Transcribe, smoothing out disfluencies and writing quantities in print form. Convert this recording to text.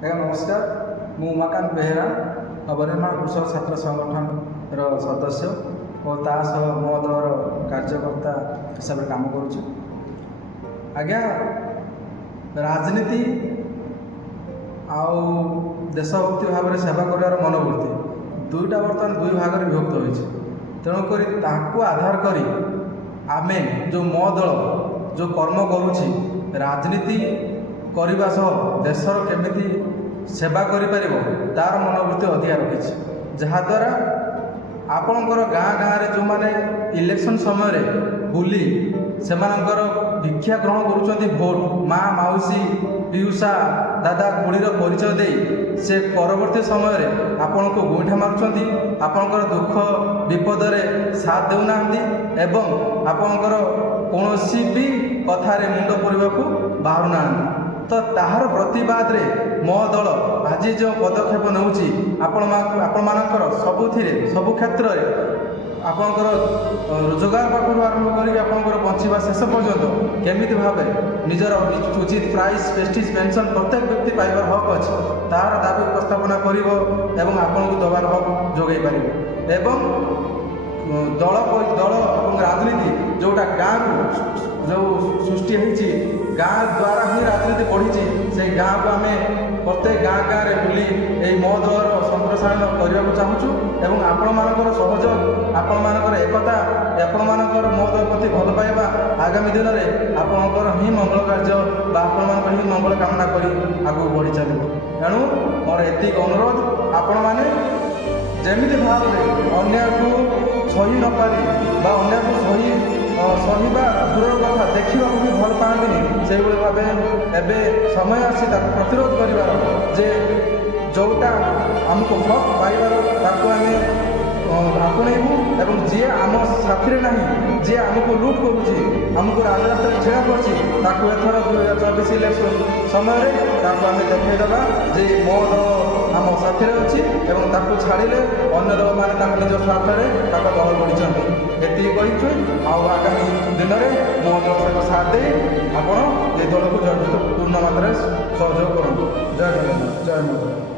ଆଜ୍ଞା ନମସ୍କାର। ମୁଁ ଉମାକାନ୍ତ ବେହେରା ନବନିର୍ମାଣ କୃଷକ ଛାତ୍ର ସଂଗଠନର ସଦସ୍ୟ ଓ ତା ସହ ମୋ ଦଳର କାର୍ଯ୍ୟକର୍ତ୍ତା ହିସାବରେ କାମ କରୁଛି। ଆଜ୍ଞା, ରାଜନୀତି ଆଉ ଦେଶଭକ୍ତି ଭାବରେ ସେବା କରିବାର ମନୋବୃତ୍ତି ଦୁଇଟା ବର୍ତ୍ତମାନ ଦୁଇ ଭାଗରେ ବିଭକ୍ତ ହୋଇଛି। ତେଣୁକରି ତାହାକୁ ଆଧାର କରି ଆମେ ଯେଉଁ ମୋ ଦଳ ଯେଉଁ କର୍ମ କରୁଛି, ରାଜନୀତି କରିବା ସହ ଦେଶର କେମିତି ସେବା କରିପାରିବ ତାର ମନୋବୃତ୍ତି ଅଧିକା ରଖିଛି। ଯାହାଦ୍ୱାରା ଆପଣଙ୍କର ଗାଁ ଗାଁରେ ଯେଉଁମାନେ ଇଲେକ୍ସନ୍ ସମୟରେ ବୁଲି ସେମାନଙ୍କର ଭିକ୍ଷା ଗ୍ରହଣ କରୁଛନ୍ତି, ଭୋଟ ମା ମାଉସୀ ପିଉସା ଦାଦା ଖୁଡ଼ିର ପରିଚୟ ଦେଇ ସେ ପରବର୍ତ୍ତୀ ସମୟରେ ଆପଣଙ୍କୁ ଗୋଇଠା ମାରୁଛନ୍ତି, ଆପଣଙ୍କର ଦୁଃଖ ବିପଦରେ ସାଥ ଦେଉନାହାନ୍ତି ଏବଂ ଆପଣଙ୍କର କୌଣସି ବି କଥାରେ ମୁଣ୍ଡ ପୁରେଇବାକୁ ବାହାରୁନାହାନ୍ତି। ତ ତାହାର ପ୍ରତିବାଦରେ ମୋ ଦଳ ଆଜି ଯେଉଁ ପଦକ୍ଷେପ ନେଉଛି, ଆପଣମାନଙ୍କର ସବୁଥିରେ ସବୁ କ୍ଷେତ୍ରରେ ଆପଣଙ୍କର ରୋଜଗାର ପାଖରୁ ଆରମ୍ଭ କରିକି ଆପଣଙ୍କର ବଞ୍ଚିବା ଶେଷ ପର୍ଯ୍ୟନ୍ତ କେମିତି ଭାବେ ନିଜର ଉଚିତ ପ୍ରାଇସ୍ ପ୍ରେଷ୍ଟିଜ୍ ପେନ୍ସନ୍ ପ୍ରତ୍ୟେକ ବ୍ୟକ୍ତି ପାଇବାର ହକ୍ ଅଛି, ତାହାର ଦାବି ଉପସ୍ଥାପନା କରିବ ଏବଂ ଆପଣଙ୍କୁ ଦେବାର ହକ୍ ଯୋଗାଇ ପାରିବ। ଏବଂ ଦଳ ଏବଂ ରାଜନୀତି ଯେଉଁଟା ଗାଁରୁ ଯେଉଁ ସୃଷ୍ଟି ହୋଇଛି, ଗାଁ ଦ୍ୱାରା ହିଁ ରାଜନୀତି ବଢ଼ିଛି, ସେଇ ଗାଁକୁ ଆମେ ପ୍ରତ୍ୟେକ ଗାଁ ଗାଁରେ ବୁଲି ଏହି ମୋ ଦଳର ସମ୍ପ୍ରସାରଣ କରିବାକୁ ଚାହୁଁଛୁ ଏବଂ ଆପଣମାନଙ୍କର ସହଯୋଗ, ଆପଣମାନଙ୍କର ଏକତା, ଆପଣମାନଙ୍କର ମୋ ଦଳ ପ୍ରତି ଭଲ ପାଇବା ଆଗାମୀ ଦିନରେ ଆପଣଙ୍କର ହିଁ ମଙ୍ଗଳ କାର୍ଯ୍ୟ ବା ଆପଣମାନଙ୍କର ହିଁ ମଙ୍ଗଳ କାମନା କରି ଆଗକୁ ବଢ଼ି ଚାଲିବ। ତେଣୁ ମୋର ଏତିକି ଅନୁରୋଧ, ଆପଣମାନେ ଯେମିତି ଭାବରେ ଅନ୍ୟକୁ ସହି ନପାରି ବା ଅନ୍ୟକୁ ସହିବା ଦୂରର କଥା ଦେଖିବାକୁ ବି ଭଲ ପାଆନ୍ତିନି, ସେଇଭଳି ଭାବେ ଏବେ ସମୟ ଆସି ତାକୁ ପ୍ରତିରୋଧ କରିବାର, ଯେ ଯେଉଁଟା ଆମକୁ ହକ୍ ପାଇବାର ତାକୁ ଆମେ ଆପଣେଇବୁ ଏବଂ ଯିଏ ଆମ ସାଥିରେ ନାହିଁ, ଯିଏ ଆମକୁ ଲୁଟ୍ କରୁଛି, ଆମକୁ ରାଜରାସ୍ତାରେ ଛିଡ଼ା କରୁଛି, ତାକୁ ଏଥର 2024 ଇଲେକ୍ସନ୍ ସମୟରେ ତାକୁ ଆମେ ଦେଖାଇଦେବା ଯେ ମୋ ଦଳ ଆମ ସାଥିରେ ଅଛି ଏବଂ ତାକୁ ଛାଡ଼ିଲେ ଅନ୍ୟ ଦଳମାନେ ତାଙ୍କ ନିଜ ସ୍ୱାର୍ଥରେ ତାଙ୍କ ଦଳ ବଢ଼ିଛନ୍ତି। ଏତିକି କହିଛୁ। ଆଉ ଆଗାମୀ ଦିନରେ ମୋ ଦଳ ସହିତ ସାଥ ଦେଇ ଆପଣ ଏ ଦଳକୁ ପୂର୍ଣ୍ଣ ମାତ୍ରାରେ ସହଯୋଗ କରନ୍ତୁ। ଜୟ ଜଗନ୍ନାଥ, ଜୟ ମାତା।